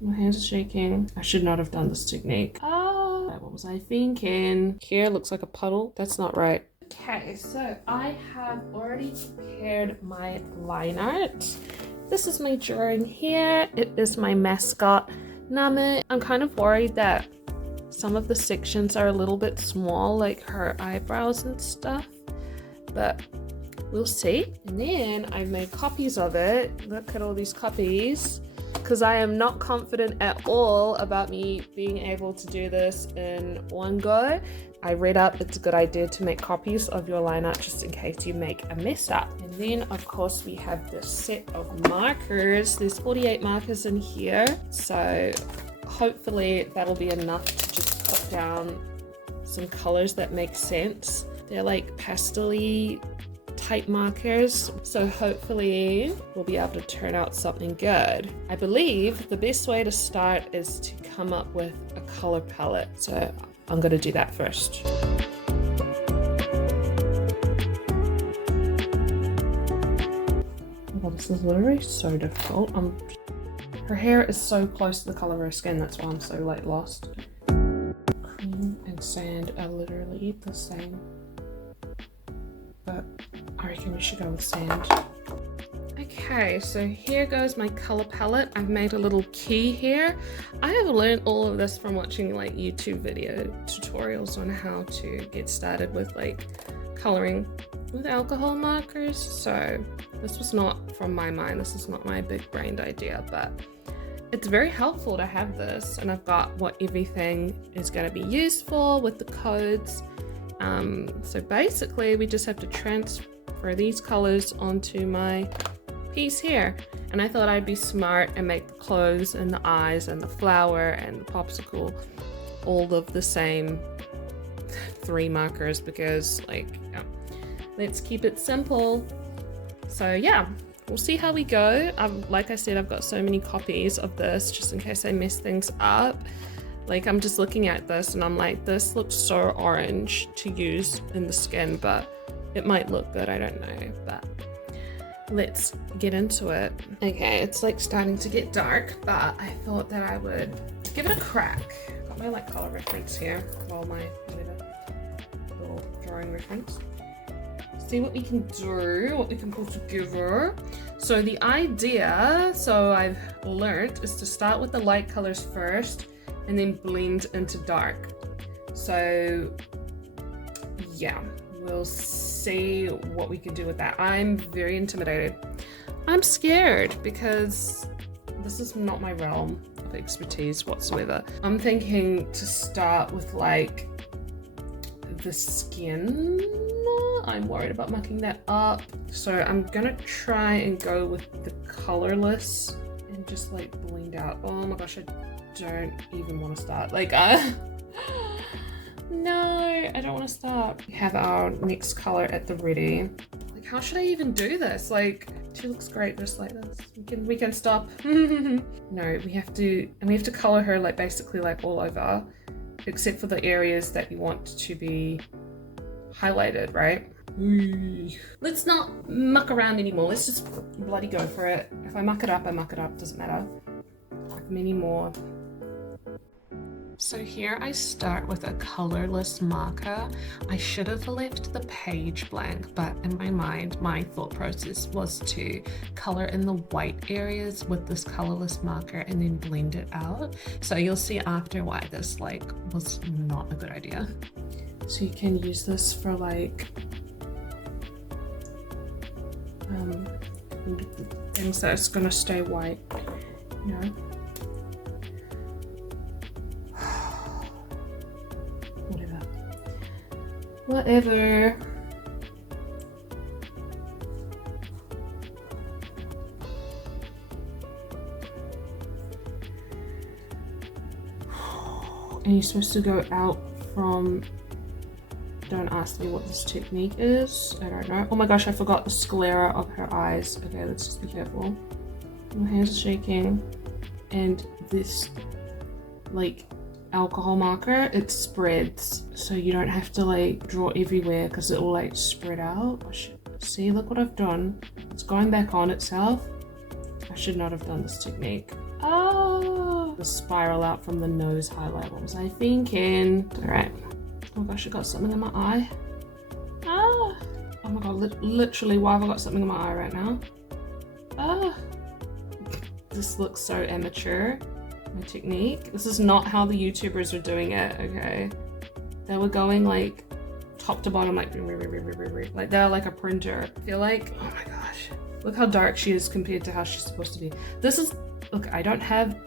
My hands are shaking. I should not have done this technique. Ah, what was I thinking? Here looks like a puddle. That's not right. Okay, so I have already prepared my line art. This is my drawing here. It is my mascot, Namu. I'm kind of worried that some of the sections are a little bit small, like her eyebrows and stuff, but we'll see. And then I made copies of it. Look at all these copies, because I am not confident at all about me being able to do this in one go. I read up it's a good idea to make copies of your line art just in case you make a mess up. And then of course we have this set of markers. There's 48 markers in here, so hopefully that'll be enough to just put down some colors that make sense. They're like pastel-y type markers, so hopefully we'll be able to turn out something good. I believe the best way to start is to come up with a color palette, so I'm going to do that first. Oh, this is literally so difficult. Her hair is so close to the color of her skin, that's why I'm so like lost. Cream and sand are literally the same, but I reckon we should go with sand. Okay, so here goes my color palette. I've made a little key here. I have learned all of this from watching like YouTube video tutorials on how to get started with like coloring with alcohol markers. So this was not from my mind. This is not my big brained idea, but it's very helpful to have this. And I've got what everything is going to be used for with the codes. So basically we just have to transfer these colors onto my piece here, and I thought I'd be smart and make the clothes and the eyes and the flower and the popsicle all of the same 3 markers, because like, yeah, let's keep it simple. So yeah, we'll see how we go. Like I said, I've got so many copies of this just in case I mess things up. Like, I'm just looking at this and I'm like, this looks so orange to use in the skin, but it might look good, I don't know, but let's get into it. Okay, it's like starting to get dark, but I thought that I would give it a crack. Got my like color reference here, well, my whatever little drawing reference. See what we can do, what we can put together. So the idea, so I've learned, is to start with the light colors first and then blend into dark. So yeah, we'll see what we can do with that. I'm very intimidated. I'm scared because this is not my realm of expertise whatsoever. I'm thinking to start with like the skin. I'm worried about mucking that up. So I'm gonna try and go with the colorless and just like blend out. Oh my gosh, I don't even want to start. Like, no, I don't want to start. We have our next color at the ready. Like, how should I even do this? Like, she looks great just like this. We can stop. No, we have to color her like basically like all over, except for the areas that you want to be highlighted, right? Let's not muck around anymore. Let's just bloody go for it. If I muck it up, I muck it up. Doesn't matter. Like many more. So here I start with a colorless marker. I should have left the page blank, but in my mind, my thought process was to color in the white areas with this colorless marker and then blend it out. So you'll see after why this like was not a good idea. So you can use this for like things that's gonna stay white, you know. Whatever. And you're supposed to go out from, don't ask me what this technique is, I don't know. Oh my gosh, I forgot the sclera of her eyes. Okay, let's just be careful. My hands are shaking. And this, like, alcohol marker, it spreads, so you don't have to like draw everywhere because it will like spread out. See, look what I've done. It's going back on itself. I should not have done this technique. Oh, the spiral out from the nose highlight. What was I thinking? All right. Oh gosh, I got something in my eye. Ah! Oh my god, literally, why have I got something in my eye right now? Ah! This looks so amateur. My technique. This is not how the YouTubers are doing it, okay? They were going like top to bottom, like they're like a printer. I feel like, oh my gosh. Look how dark she is compared to how she's supposed to be. This is, look, I don't have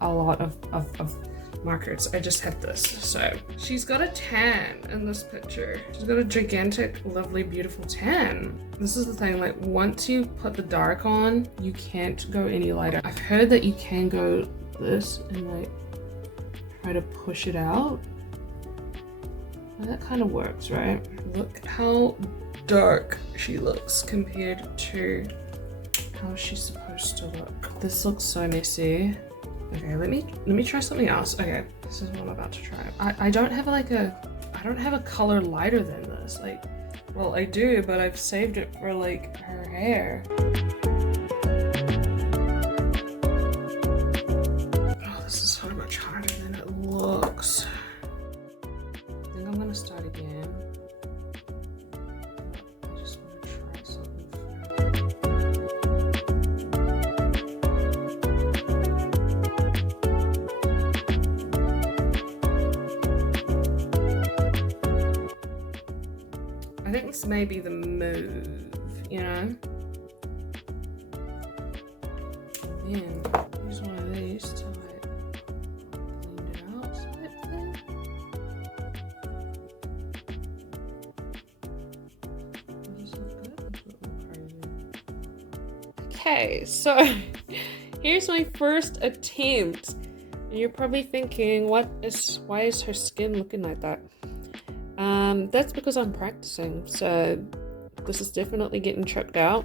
a lot of markers. I just have this. So she's got a tan in this picture. She's got a gigantic, lovely, beautiful tan. This is the thing, like once you put the dark on, you can't go any lighter. I've heard that you can go this and like try to push it out. And that kind of works, right? Look how dark she looks compared to how she's supposed to look. This looks so messy. Okay, let me try something else. Okay, this is what I'm about to try. I don't have like I don't have a color lighter than this. Like, well, I do, but I've saved it for like her hair. Oh, this is so much harder than it looks. I think I'm gonna start again. I just want to try something first. I think this may be the move, you know? And then use one of these to like blend it out slightly. Does this look good? Does it look crazy? Okay, so here's my first attempt. And you're probably thinking, why is her skin looking like that? That's because I'm practicing, so this is definitely getting tripped out.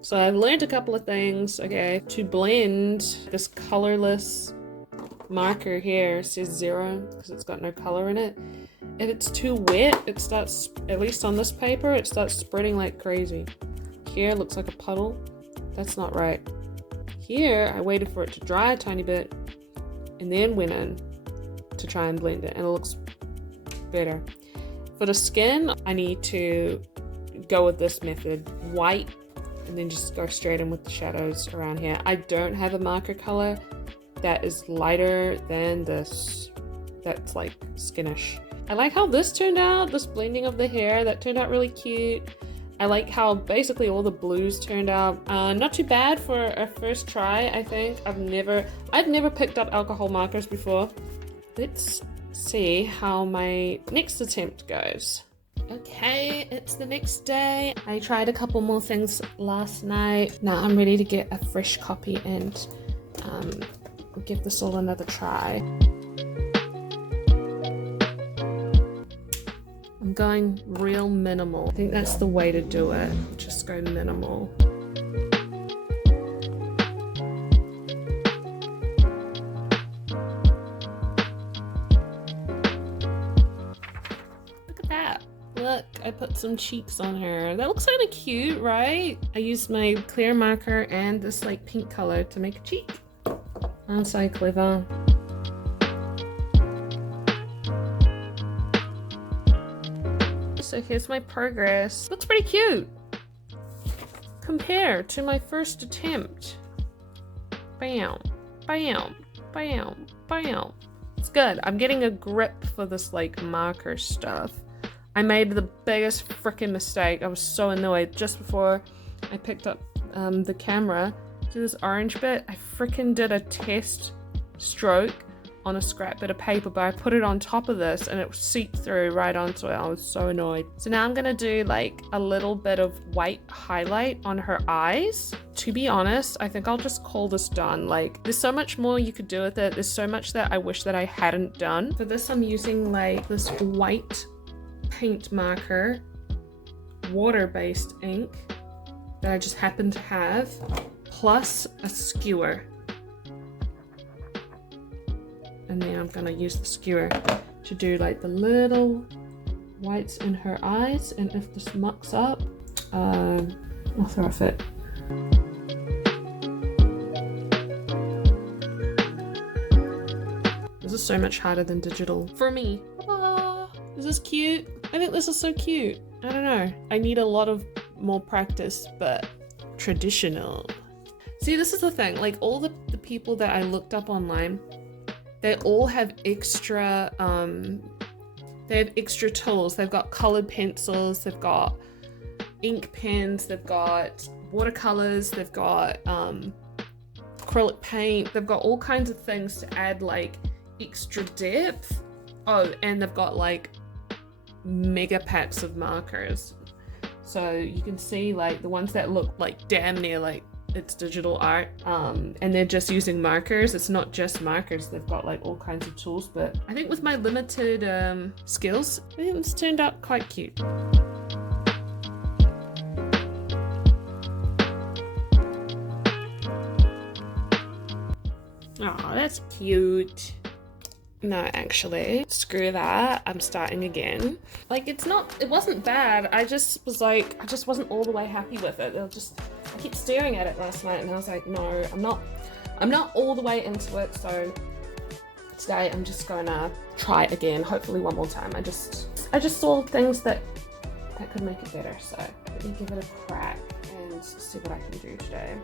So I've learned a couple of things, okay, to blend this colorless marker here. It says 0 because it's got no color in it. If it's too wet, it starts, at least on this paper, it starts spreading like crazy. Here it looks like a puddle. That's not right. Here I waited for it to dry a tiny bit and then went in to try and blend it, and it looks better. For the skin, I need to go with this method, white, and then just go straight in with the shadows around here. I don't have a marker color that is lighter than this, that's like skinish. I like how this turned out, this blending of the hair, that turned out really cute. I like how basically all the blues turned out. Not too bad for a first try, I think. I've never picked up alcohol markers before. Let's see how my next attempt goes. Okay, it's the next day. I tried a couple more things last night. Now I'm ready to get a fresh copy and give this all another try. I'm going real minimal. I think that's the way to do it. Just go minimal. Look, I put some cheeks on her. That looks kind of cute, right? I used my clear marker and this like pink color to make a cheek. I'm so clever. So here's my progress. Looks pretty cute compared to my first attempt. Bam, bam, bam, bam. It's good. I'm getting a grip for this like marker stuff. I made the biggest freaking mistake. I was so annoyed just before I picked up the camera. See this orange bit? I freaking did a test stroke on a scrap bit of paper, but I put it on top of this and it seeped through right onto it. I was so annoyed. So now I'm gonna do like a little bit of white highlight on her eyes. To be honest, I think I'll just call this done. Like, there's so much more you could do with it. There's so much that I wish that I hadn't done. For this, I'm using like this white paint marker, water-based ink that I just happen to have, plus a skewer. And then I'm gonna use the skewer to do like the little whites in her eyes, and if this mucks up, I'll throw a fit. is so much harder than digital for me. Ah, is this cute? I think this is so cute. I don't know. I need a lot of more practice, but traditional. See, this is the thing. Like all the people that I looked up online, they all have extra tools. They've got colored pencils, they've got ink pens, they've got watercolors, they've got acrylic paint, they've got all kinds of things to add like extra depth. Oh, and they've got like mega packs of markers. So you can see like the ones that look like damn near like it's digital art, and they're just using markers. It's not just markers, they've got like all kinds of tools, but I think with my limited skills, I think it's turned out quite cute. Oh, that's cute. No, actually, screw that. I'm starting again. Like, it wasn't bad. I just wasn't all the way happy with it. I kept staring at it last night and I was like, no, I'm not all the way into it. So today I'm just gonna try it again, hopefully one more time. I just saw things that could make it better. So let me give it a crack and see what I can do today.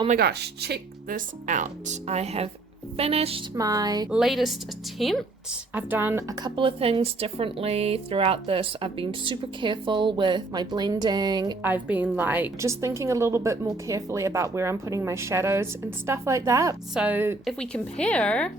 Oh my gosh, check this out. I have finished my latest attempt. I've done a couple of things differently throughout this. I've been super careful with my blending. I've been like just thinking a little bit more carefully about where I'm putting my shadows and stuff like that. So if we compare,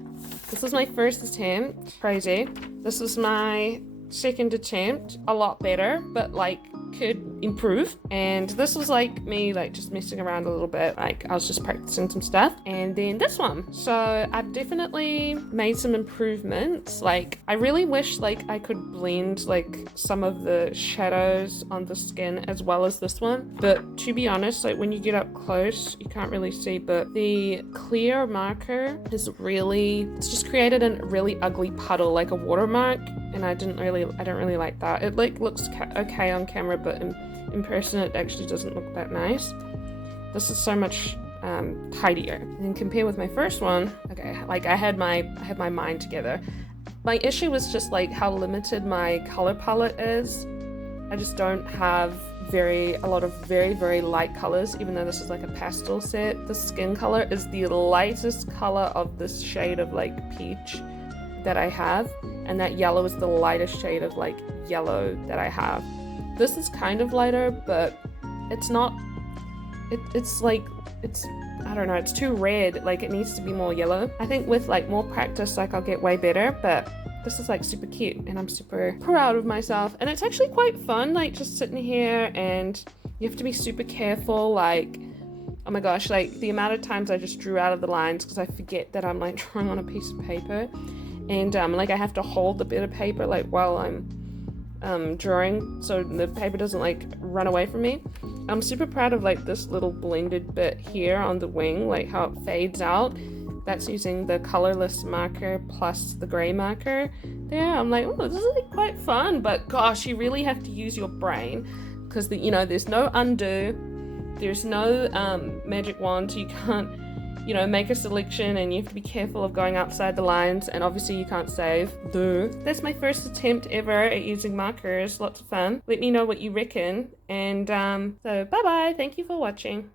this was my first attempt, crazy. This was my second attempt, a lot better, but like could improve. And this was like me like just messing around a little bit, like I was just practicing some stuff. And then this one, so I've definitely made some improvements. Like I really wish like I could blend like some of the shadows on the skin as well as this one, but to be honest, like when you get up close you can't really see, but the clear marker is it's just created a really ugly puddle, like a watermark, and I don't really like that. It like looks okay on camera, but in person it actually doesn't look that nice. This is so much tidier. And compare with my first one, okay, like I had my mind together. My issue was just like how limited my color palette is. I just don't have a lot of very, very light colors, even though this is like a pastel set. The skin color is the lightest color of this shade of like peach that I have, and that yellow is the lightest shade of like yellow that I have. This is kind of lighter, but it's not, it's I don't know, it's too red, like it needs to be more yellow. I think with like more practice, like I'll get way better, but this is like super cute and I'm super proud of myself. And it's actually quite fun, like just sitting here, and you have to be super careful, like, oh my gosh, like the amount of times I just drew out of the lines because I forget that I'm like drawing on a piece of paper. And like I have to hold the bit of paper like while I'm drawing so the paper doesn't like run away from me. I'm super proud of like this little blended bit here on the wing, like how it fades out. That's using the colorless marker plus the gray marker there. I'm like, oh, this is like quite fun, but gosh, you really have to use your brain because there's no undo, there's no magic wand, so you can't make a selection, and you have to be careful of going outside the lines, and obviously you can't save. That's my first attempt ever at using markers. Lots of fun. Let me know what you reckon, and so bye bye, thank you for watching.